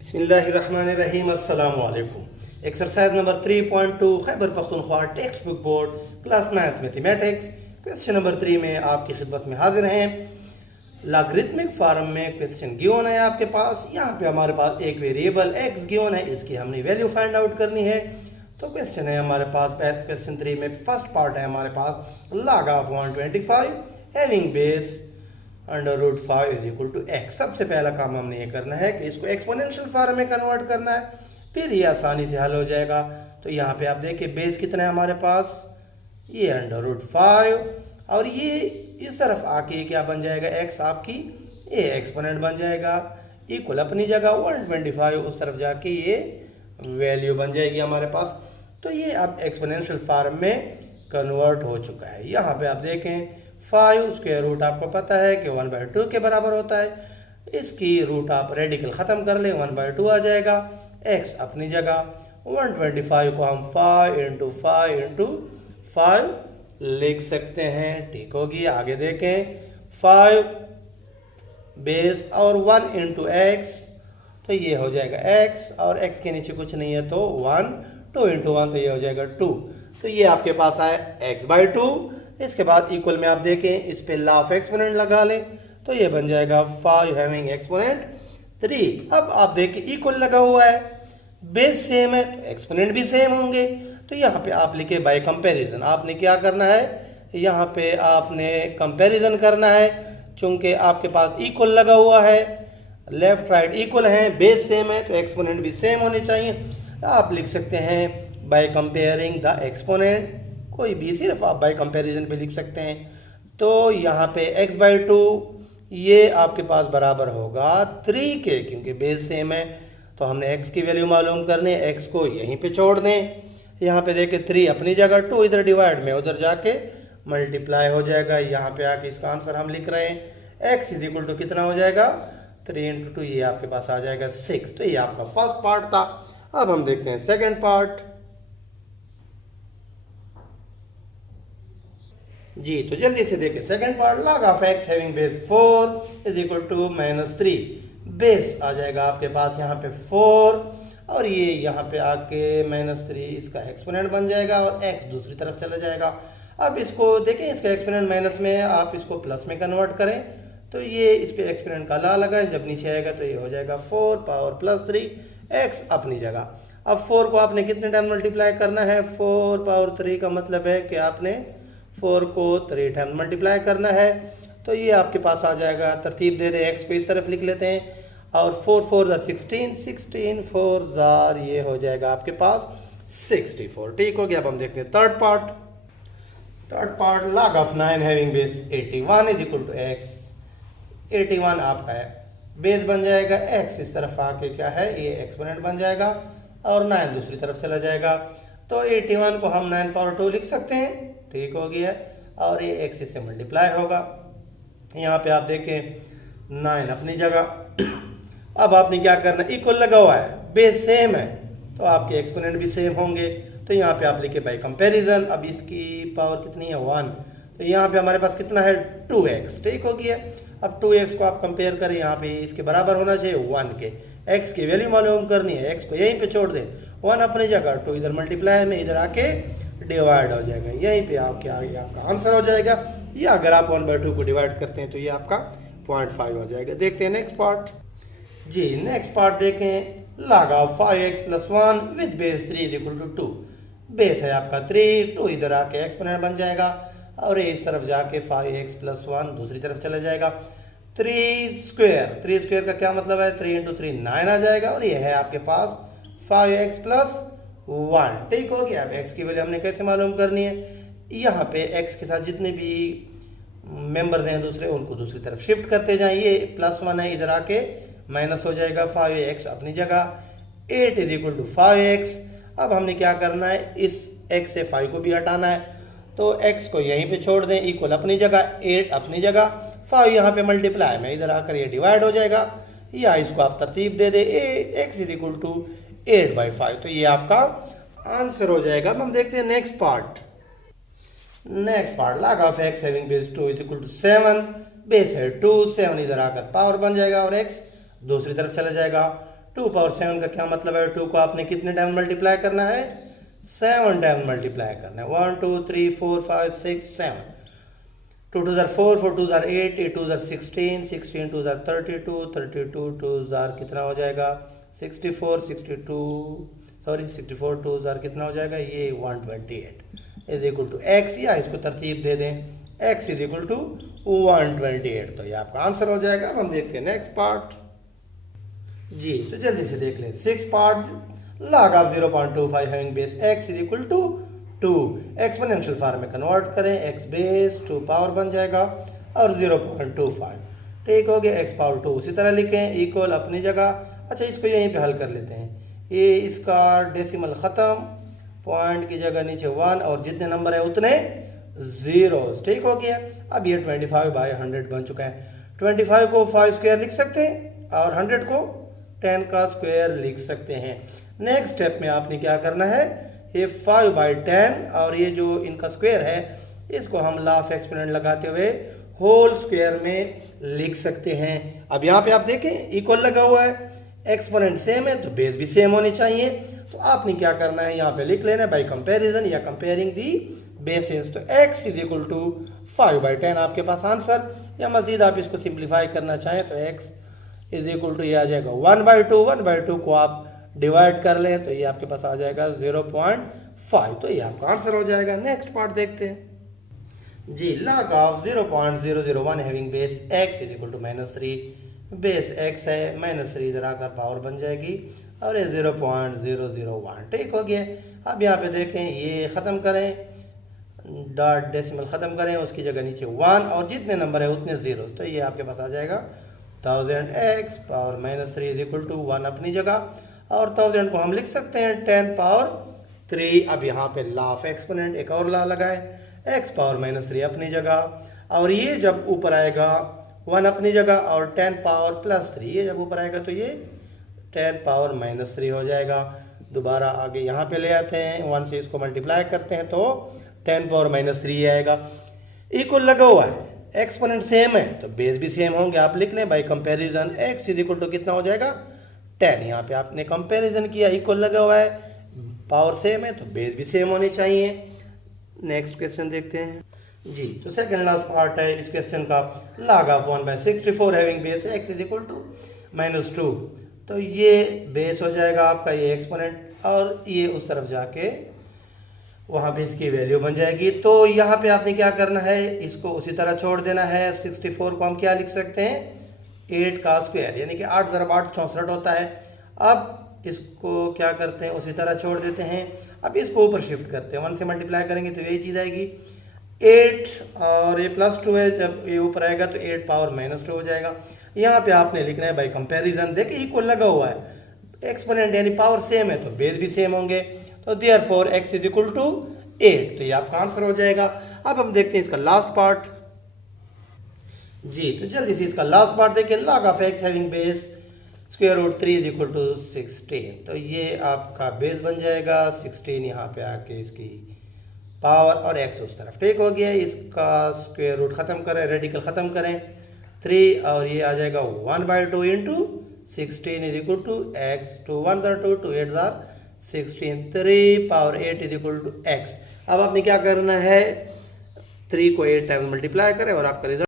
बिस्मिल्लाहिर्रहमानिर्रहीम अस्सलामु अलैकुम। Exercise number 3.2 Khyber Pakhtunkhwa text book board class 9th mathematics question number 3 में आपकी खिदमत में हाजिर हैं। लॉगरिथमिक फॉर्म में क्वेश्चन गिवन है आपके पास। यहाँ पे हमारे पास एक वेरिएबल एक्स गिवन है, इसकी हमने वैल्यू फाइंड आउट करनी है। तो क्वेश्चन है हमारे पास क्वेश्चन 3 में फर्स्ट पार्ट है हमारे पास log of 125 having base √5 is equal to x. सबसे पहला काम हमने ये करना है कि इसको एक्सपोनेंशियल फॉर्म में कन्वर्ट करना है, फिर ये आसानी से हल हो जाएगा। तो यहाँ पे आप देखिए बेस कितना है हमारे पास, ये √5 और ये इस तरफ आके क्या बन जाएगा, एक्स आपकी ये एक्सपोनेंट बन जाएगा, इक्वल अपनी जगह 125 उस तरफ जाके ये वैल्यू बन जाएगी हमारे पास। तो ये अब एक्सपोनेंशियल फॉर्म में कन्वर्ट हो चुका है। यहाँ पे आप देखें 5 स्क्वायर रूट आपको पता है कि 1/2 के बराबर होता है। इसकी रूट आप रेडिकल ख़त्म कर लें, 1/2 आ जाएगा। x अपनी जगह, 125 को हम 5 × 5 × 5 लिख सकते हैं। ठीक होगी। आगे देखें 5 बेस और 1 × x, तो ये हो जाएगा x और x के नीचे कुछ नहीं है तो 1, 2 × 1 तो ये हो जाएगा 2। तो ये आपके पास आया x/2। इसके बाद इक्वल में आप देखें इस पे लॉ ऑफ एक्सपोनेंट लगा लें तो ये बन जाएगा 5 हैविंग एक्सपोनेंट 3। अब आप देखें इक्वल लगा हुआ है, बेस सेम है तो एक्सपोनेंट भी सेम होंगे। तो यहाँ पे आप लिखे बाय कंपैरिजन। आपने क्या करना है, यहाँ पे आपने कंपैरिजन करना है। चूंकि आपके पास इक्वल लगा हुआ है, लेफ्ट राइट इक्वल है, बेस सेम है तो एक्सपोनेंट भी सेम होने चाहिए। आप लिख सकते हैं बाय कंपेयरिंग द एक्सपोनेंट, कोई भी सिर्फ आप बाय कंपैरिजन पे लिख सकते हैं। तो यहाँ पे x/2 ये आपके पास बराबर होगा 3 के, क्योंकि बेस सेम है तो हमने x की वैल्यू मालूम करनी है। x को यहीं पे छोड़ दें, यहाँ पे देखें 3 अपनी जगह, 2 इधर डिवाइड में उधर जाके मल्टीप्लाई हो जाएगा। यहाँ पे आके इसका आंसर हम लिख रहे हैं x इज इक्वल टू कितना हो जाएगा, 3 × 2, ये आपके पास आ जाएगा 6। तो ये आपका फर्स्ट पार्ट था। अब हम देखते हैं सेकेंड पार्ट जी। तो जल्दी से देखिए second part, log of x having base 4 is equal to -3। Base आ जाएगा आपके पास यहाँ पे 4 और ये यहाँ पे आके -3 इसका एक्सपोनेंट बन जाएगा और x दूसरी तरफ चला जाएगा। अब इसको देखें, इसका एक्सपोनेंट माइनस में है, आप इसको प्लस में कन्वर्ट करें तो ये इस पे एक्सपोनेंट का ला लगा है, जब नीचे आएगा तो ये हो जाएगा 4 पावर +3 x अपनी जगह। अब 4 को आपने कितने टाइम मल्टीप्लाई करना है, 4 पावर 3 का मतलब है कि आपने 4 को 3 टाइम मल्टीप्लाई करना है। तो ये आपके पास आ जाएगा, तरतीब दे दें, x को इस तरफ लिख लेते हैं और 4 4 16, 16 4 ये हो जाएगा आपके पास 64। ठीक हो गया। अब हम देखते हैं third part log of 9 having base 81 is equal to x। 81 आपका है बेस बन जाएगा, x इस तरफ आके क्या है ये एक्सपोनेंट बन जाएगा और 9 दूसरी तरफ चला जाएगा। तो 81 को हम 9/2 लिख सकते हैं। ठीक हो गया। और ये x से मल्टीप्लाई होगा। यहाँ पे आप देखें 9 अपनी जगह। अब आपने क्या करना, इक्वल लगा हुआ है, बेस सेम है तो आपके एक्सपोनेंट भी सेम होंगे। तो यहाँ पे आप लिखे बाय कंपैरिजन। अब इसकी पावर कितनी है, 1, तो यहाँ पे हमारे पास कितना है 2x। ठीक हो गया। अब 2x को आप कंपेयर करें, यहाँ पे इसके बराबर होना चाहिए 1 के। x की वैल्यू मालूम करनी है, x को यहीं पे छोड़ दें, 1 अपनी जगह, 2 इधर मल्टीप्लाई में इधर आके डिवाइड हो जाएगा, यहीं पे आपके आगे आपका आंसर हो जाएगा। या अगर आप 1/2 को डिवाइड करते हैं तो ये आपका 0.5 हो जाएगा। देखते हैं नेक्स्ट पार्ट जी। नेक्स्ट पार्ट देखें, log of 5x + 1 with base 3 is equal to 2। Base है आपका 3, 2 इधर आके एक्सपोनेंट बन जाएगा और ये इस तरफ जाके 5x + 1 दूसरी तरफ चला जाएगा। 3 स्क्वायर का क्या मतलब है, 3 × 3 9 आ जाएगा और ये है आपके पास 5x + 1। ठीक हो गया। अब x की वैल्यू हमने कैसे मालूम करनी है, यहाँ पे x के साथ जितने भी मेंबर्स हैं दूसरे उनको दूसरी तरफ शिफ्ट करते जाएं। ये +1 है, इधर आके माइनस हो जाएगा, 5x अपनी जगह, 8 इज इक्वल टू 5x। अब हमने क्या करना है, इस x से 5 को भी हटाना है तो x को यहीं पे छोड़ दें, इक्वल अपनी जगह, 8 अपनी जगह, 5 यहाँ पे मल्टीप्लाई में इधर आकर ये डिवाइड हो जाएगा। या इसको आप तरतीब दे दें, x इज इक्वल टू 8/5। तो ये आपका आंसर हो जाएगा। अब हम देखते हैं next part log of x having base 2 is equal to 7। Base है 2, 7 इधर आकर पावर बन जाएगा और x दूसरी तरफ चला जाएगा। 2 पावर 7 का क्या मतलब है, 2 को आपने कितने टाइम मल्टीप्लाई करना है, 7 टाइम मल्टीप्लाई करना है, 1 2 3 4 5 6 7, 2 2 4 4 2 8 8 2 16 16 2 32 32 2 कितना हो जाएगा 64 62 सॉरी 64 2 कितना हो जाएगा ये 128 इज इक्वल टू एक्स, या इसको तरतीब दे दें x इज इक्वल टू 128, तो ये आपका आंसर हो जाएगा। अब हम देखते हैं नेक्स्ट पार्ट। जी तो जल्दी से देख लें 6 part log of 0.25 having base x is equal to 2, exponential form में कन्वर्ट करें, x बेस 2 पावर बन जाएगा और 0.25 ठीक हो गया, x पावर 2 उसी तरह लिखें इक्वल अपनी जगह। अच्छा इसको यहीं पे हल कर लेते हैं, ये इसका डेसिमल ख़त्म, पॉइंट की जगह नीचे 1 और जितने नंबर है उतने जीरोस, ठीक हो गया। अब ये 25 बाई 100 बन चुका है, 25 को 5 स्क्वायर लिख सकते हैं और 100 को 10 का स्क्वायर लिख सकते हैं। नेक्स्ट स्टेप में आपने क्या करना है, ये 5 बाई 10 और ये जो इनका स्क्वायर है इसको हम लॉ ऑफ एक्सपोनेंट लगाते हुए होल स्क्वायर में लिख सकते हैं। अब यहाँ पे आप देखें इक्वल लगा हुआ है, एक्सपोनेंट सेम है तो बेस भी सेम होनी चाहिए, तो आपने क्या करना है यहाँ पे लिख लेना है बाई कंपेरिजन या कंपेयरिंग दी बेसिस, तो x is equal to 5 by 10 आपके पास आंसर, या मजीद आप इसको सिंप्लीफाई करना चाहें तो x इज इक्वल टू ये आ जाएगा 1/2 को आप डिवाइड कर लें तो ये आपके पास आ जाएगा 0.5, तो ये आपका आंसर हो जाएगा। नेक्स्ट पार्ट देखते हैं जी, log of 0.001 having base x is equal to -3, base x है -3 इधर आकर पावर बन जाएगी और ये 0.001 ठीक हो गया। अब यहाँ पे देखें ये ख़त्म करें, डॉट डेसिमल ख़त्म करें, उसकी जगह नीचे 1 और जितने नंबर है उतने जीरो, तो ये आपके पास आ जाएगा 1000x power -3 is equal to 1 अपनी जगह, और 1000 को हम लिख सकते हैं 10 पावर 3। अब यहाँ पे लॉ ऑफ एक्सपोनेंट एक और लॉ लगाए, x पावर -3 अपनी जगह, और ये जब ऊपर आएगा 1 अपनी जगह और 10 पावर +3 ये जब ऊपर आएगा तो ये 10 पावर -3 हो जाएगा। दोबारा आगे यहाँ पे ले आते हैं, 1 से इसको मल्टीप्लाई करते हैं तो 10 पावर -3 आएगा, इक्वल लगा हुआ है, एक्सपोनेंट सेम है तो बेस भी सेम होंगे, आप लिख लें by comparison x is equal to कितना हो जाएगा 10, यहाँ पे आपने कंपैरिजन किया इक्वल लगा हुआ है, पावर सेम है तो बेस भी सेम होनी चाहिए। नेक्स्ट क्वेश्चन देखते हैं जी, तो सेकंड लास्ट पार्ट है इस क्वेश्चन का, log of 1/64 having base x is equal to -2, तो ये बेस हो जाएगा आपका ये एक्सपोनेंट और ये उस तरफ जाके वहाँ पे इसकी वैल्यू बन जाएगी। तो यहाँ पे आपने क्या करना है, इसको उसी तरह छोड़ देना है। 64 को हम क्या लिख सकते हैं 8 का स्क्वायर, यानी कि 8 × 8 64 होता है। अब इसको क्या करते हैं उसी तरह छोड़ देते हैं, अब इसको ऊपर शिफ्ट करते हैं, 1 से मल्टीप्लाई करेंगे तो यही चीज़ आएगी 8 और ये +2 है, जब ये ऊपर आएगा तो 8 पावर -2 हो जाएगा। यहाँ पे आपने लिखना है बाई कंपैरिजन, देखिए इक्वल लगा हुआ है, एक्सपोनेंट यानी पावर सेम है तो बेस भी सेम होंगे, तो therefore x is equal to 8, तो ये आपका आंसर हो जाएगा। अब हम देखते हैं इसका लास्ट पार्ट जी, तो जल्दी से इसका लास्ट पार्ट देखिए, log of x having base √3 is equal to 16, तो ये आपका बेस बन जाएगा 16, यहाँ पे आके इसकी पावर और x उस तरफ ठीक हो गया। इसका स्क्वायर रूट ख़त्म करें, रेडिकल ख़त्म करें 3 और ये आ जाएगा 1/2 into 16 is equal to x, 2 1 2 2 8 16, 3 power 8 is equal to x। अब आपने क्या करना है 3 को 8 टाइम मल्टीप्लाई करें और आपका रिजल्ट